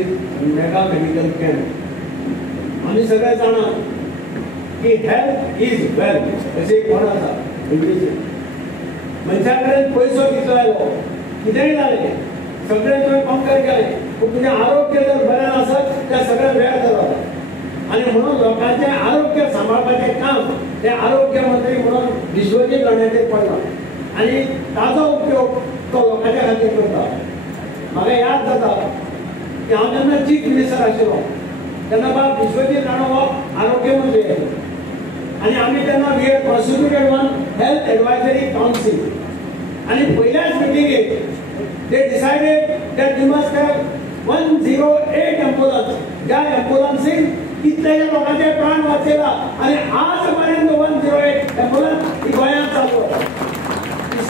is mega medical camp. आम्ही सगळे जाणा की हेल्थ इज वेल्थ असे एक म्हण आसा इंग्लिशीन. मनशा कडेन पयसो कितलो आयलो कितेंय जालें सगळें तुवें कंपेर केलें पूण तुजें आरोग्य जर बरें आसत तें सगळें वेळ जाता. आणि म्हणून लोकांचे आरोग्य सांबाळपाचें काम ते आरोग्य मंत्री म्हणून विश्वजीत राणेचेर पडला आणि ताजो उपयोग तो लोकांच्या खातीर करता. म्हाका याद जाता की हांव जेन्ना चीफ मिनिस्टर आशिल्लो तेन्ना बाब विश्वजीत राणो हो आरोग्य मंत्री आशिल्लो आणि आमी तेन्ना we had constituted one health advisory council आणि पयल्याच मिटिंगेक they decided that you must have 108 ambulance. ज्या एम्ब्युलन्सीन कितलेशे लोकांचे प्राण वाचयला आणि आज पर्यंत 108 एम्ब्युलन्स ही गोंयांत चालू आसा.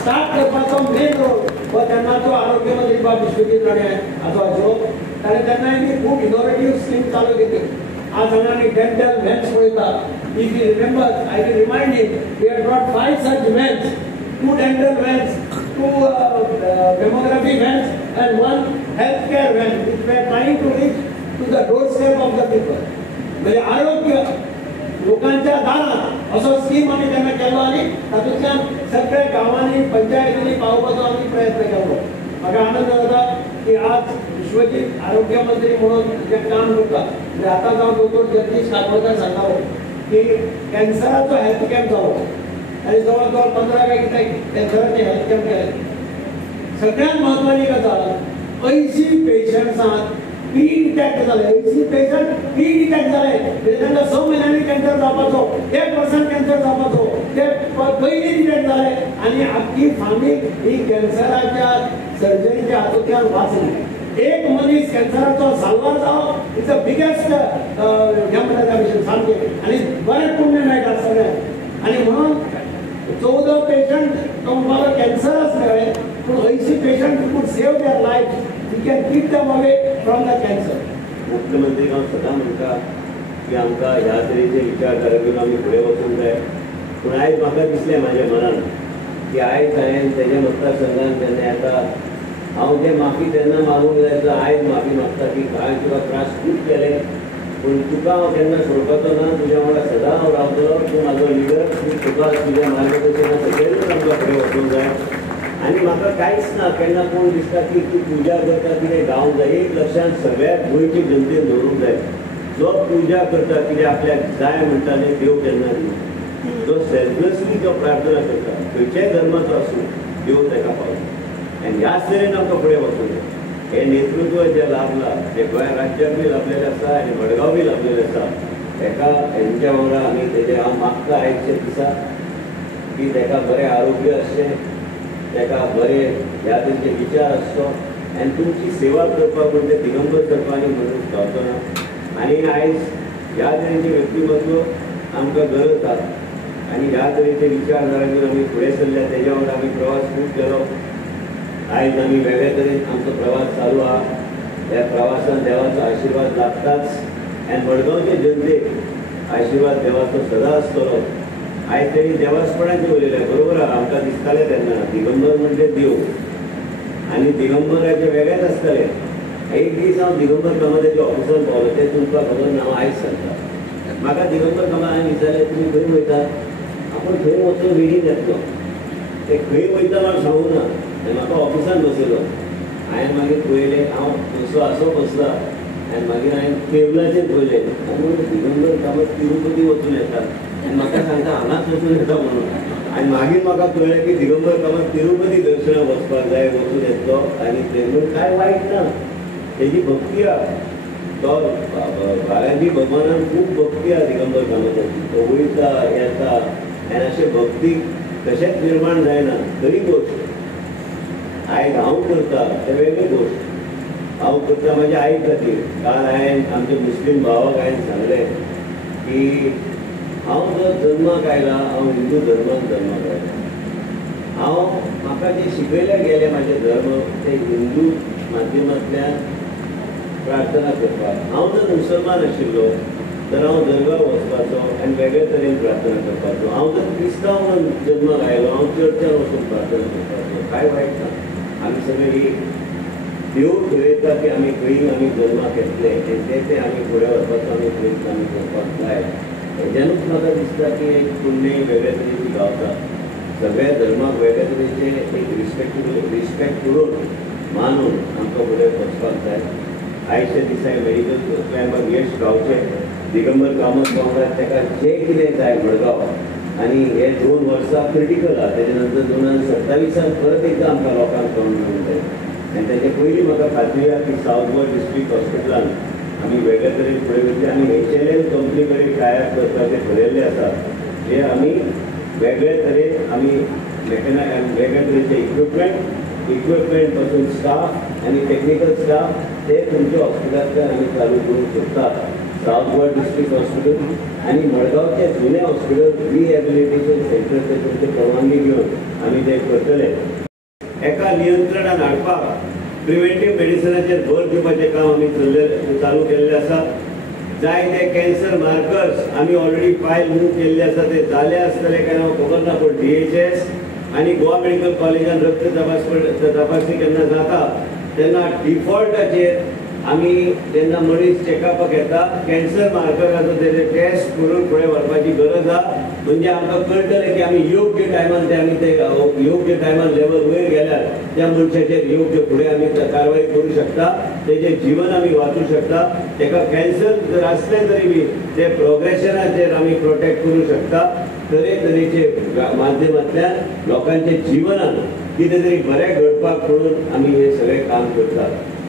स्टार्ट करपाचो मेन रोल हो तेन्नाचो आरोग्य मंत्री बाब विश्वजीत राणे हाचो आशिल्लो. ताणें तेन्ना खूब इनोवेटीव स्कीम चालू केली. आज हांगा आमी डेंटल व्हॅन्स पळयता. If you remember I will remind you we had brought 5 such vans, 2 dental vans, 2 mammography vans and 1 healthcare van which were trying to reach to the doorstep of the people. म्हणजे आरोग्य लोकांच्या दारात असो scheme आम्ही त्यांना केलो आणि तातूंतल्यान सगळ्या गावांनी पंचायतींनी पावपाचो आम्ही प्रयत्न केलो. म्हाका आनंद जाता की आज विश्वजीत आरोग्य मंत्री म्हणून जे काम करता म्हणजे आता जावन दोतोर जगदीश काकोडकर सांगतालो की कॅन्सराचो हेल्थ कॅम्प जालो आणि जवळ जवळ 15 काय कॅन्सराचे हेल्थ कॅम्प केले. सगळ्यात म्हत्वाची गजाल 80 पेशंट्सांक प्री डिटेक्ट जाले. 80 पेशंट प्री डिटेक्ट जाले म्हणजे तांकां 6 म्हयन्यांनी कॅन्सर जावपाचो 1% कॅन्सर जावपाचो ते पयलीं डिटेक्ट जाले आणि आख्खी फामील ही कॅन्सराच्या सर्जरीच्या हातूंतल्यान वाचली. एक मनीस कॅन्सराचो साल्वार जावप इज द बिगेस्ट हें म्हणटा त्या भशेन सामकें आणि बरें पुण्य मेळटा सगळ्यांक. आणि म्हणून 14 पेशंट तो म्हणपाक कॅन्सरच मेळ्ळे पूण 80 patient could save their life. We can keep them away from the cancer. मुख्यमंत्री हांव सदां म्हणटा की आमकां ह्या तरेचे विचारधारा घेवन आमी फुडें वचूंक जाय. पूण आयज म्हाका दिसलें म्हाज्या मनान की आयज हांवें तेज्या मतदारसंघान जेन्ना येता हांव तें माफी तेन्ना मागूंक जाय तर आयज माफी मागता की हांवें तुका त्रास खूब केले पूण तुका हांव केन्ना सोडपाचो ना. तुज्या वांगडा सदां हांव रावतलो. तूं म्हाजो लिडर. तुका तुज्या मार्गदर्शना सकयल आमकां फुडें वचूंक जाय. आणि म्हाका कांयच ना केन्ना कोण दिसता की तूं पुजा करता कितें गावंक जाय. एक लक्षांत सगळ्याक गोंयचे जनतेन दवरूंक जाय जो पुजा करता कितें आपल्याक जाय म्हणटा तें देव केन्ना दिना. जो सेल्फलेसली जो प्रार्थना करता खंयच्याय धर्माचो आसूं देव ताका पावता. आनी ह्याच तरेन आमकां फुडें वचूंक जाय. हें नेतृत्व जें लाभलां तें गोंय राज्याकूय लाभलेलें आसा आनी मडगांवूय लाभलेलें आसा. ताका हेंच्या वांगडा आमी तेजें हांव मागता आयच्या दिसा की ताका बरें आरोग्य आसचें ताका बरें ह्या तरेचे विचार आसचो आनी तुमची सेवा करपाक म्हणजे दिगंबर करपाक म्हणून गावचो ना. आनी आयज ह्या तरेचें व्यक्तिमत्व आमकां गरज आसा आनी ह्या तरेचे विचारधारा घेवन आमी फुडें सरल्या. तेज्या वांगडा आमी प्रवास खूब केलो. आयज आमी वेगळे तरेन आमचो प्रवास चालू आहा. ह्या प्रवासान देवाचो आशिर्वाद लागताच आनी मडगांवचे जनतेक आशिर्वाद देवाचो सदां आसतलो. आयज तेणी देवासपणाचें उलयलें बरोबर आहा. आमकां दिसतालें तेन्ना दिगंबर म्हणजे देव आनी दिगंबराचें वेगळेंच आसतालें. एक दीस हांव दिगंबर कामताच्या ऑफिसान पावलो. तें तुमकां खबर ना हांव आयज सांगता. म्हाका दिगंबर कामत हांवें विचारलें तुमी खंय वयता. आपूण थंय वचून बेगीन येतलो. ते खंय वयता म्हाका सांगूंक ना. म्हाका ऑफिसान बसयलो. हांवें मागीर पळयलें हांव तसो आसो बसला आनी मागीर हांवें टेबलाचेर पळयलें. दिगंबर कामत तिरुपती वचून येता आनी म्हाका सांगता हांगाच वचून येता म्हणून. आनी मागीर म्हाका कळ्ळें की दिगंबर कामत तिरुपती दर्शनाक वचपाक जाय वचून येतलो आनी थंय कांय वायट ना. तेजी भक्ती आहा. तो बालाजी भगवानान खूब भक्ती आहा दिगंबर कामताची. तो वयता येता आनी अशें भक्तीक तशेंच निर्माण जायना. खरी गोश्ट आयज हांव करता तें वेगळी गोश्ट. हांव करता म्हाज्या आई खातीर. काल हांवें आमच्या मुस्लीम भावाक हांवें सांगलें की हांव जर जल्माक आयला हांव हिंदू धर्मान जल्माक आयला. हांव म्हाका जे शिकयले गेले म्हाजे धर्म ते हिंदू माध्यमांतल्यान प्रार्थना करपाक. हांव जर मुसलमान आशिल्लो तर हांव दर्गाक वचपाचो आनी वेगळे तरेन प्रार्थना करपाचो. हांव जर क्रिस्तांव म्हणून जल्माक आयलो हांव चर्चान वचून प्रार्थना करपाचो. कांय वायट ना. आमी सगळे एक. देव ठरयता की आमी खंय आमी जल्माक येतले ते आमी फुडें वचपाचो आमी प्रयत्न आमी करपाक जाय. हेच्यानूच म्हाका दिसता की एक पुण्य वेगळ्या तरेची गावता. सगळ्या धर्माक वेगळ्या तरेचे एक रिस्पेक्ट करून मानून आमकां फुडें वचपाक जाय. आयच्या दिसा मेडिकल क्लायंबाक यश गावचें. दिगंबर कामत वांगडा ताका जें कितें जाय मडगांव आनी हे 2 वर्सां क्रिटिकल आहा. तेजे नंतर 2027 परत एकदां आमकां लोकांक कळून घेवंक जाय. आनी तेचे पयलीं म्हाका खात्री आहा की सावथ गोवा डिस्ट्रिक्ट हॉस्पिटलान आमी वेगळे तरेन फुडें वयतले आनी HLL कंपनी कडेन टायअप करपाचें ठरयल्लें आसा. जे आमी वेगळे तरेन आमी वेगळे तरेचे इक्विपमेंट पासून स्टाफ आनी टेक्निकल स्टाफ ते तुमच्या हॉस्पिटलांतल्यान आमी चालू करूंक सोदतात. सावथ गोवा डिस्ट्रिक्ट हॉस्पिटल आनी मडगांवचे जुने हॉस्पिटल रिहॅबिलिटेशन सेंटर ते तुमचे परवानगी घेवन आमी ते करतले. एका नियंत्रणान हाडपाक प्रिव्हेंटीव मेडिसिनाचेर भर दिवपाचें काम आमी चालू केल्लें आसा. जायते कॅन्सर मार्कर्स आमी ऑलरेडी फायल मूव केल्ले आसा. ते जाले आसतले काय ना खबर ना, पूण DHS आनी गोवा मेडिकल कॉलेजान रक्त तपासणी केन्ना जाता तेन्ना डिफॉल्टाचेर आमी जेन्ना मनीस चॅकअपाक येता कॅन्सर मार्कराचो तेजे टेस्ट करून फुडें व्हरपाची गरज आहा. म्हणजे आमकां कळटलें की आमी योग्य टायमान ते योग्य टायमान लेवल वयर गेल्यार त्या मनशाचेर योग्य फुडें आमी कारवाई करूं शकता. तेजें जीवन आमी वाचूं शकता. ताका कॅन्सर जर आसलें तरी बी ते प्रोग्रेशनाचेर आमी प्रोटेक्ट करूं शकता. तरेतरेचे माध्यमांतल्यान लोकांच्या जिवनान कितें तरी बरें घडपाक म्हणून आमी हें सगळें काम करतात.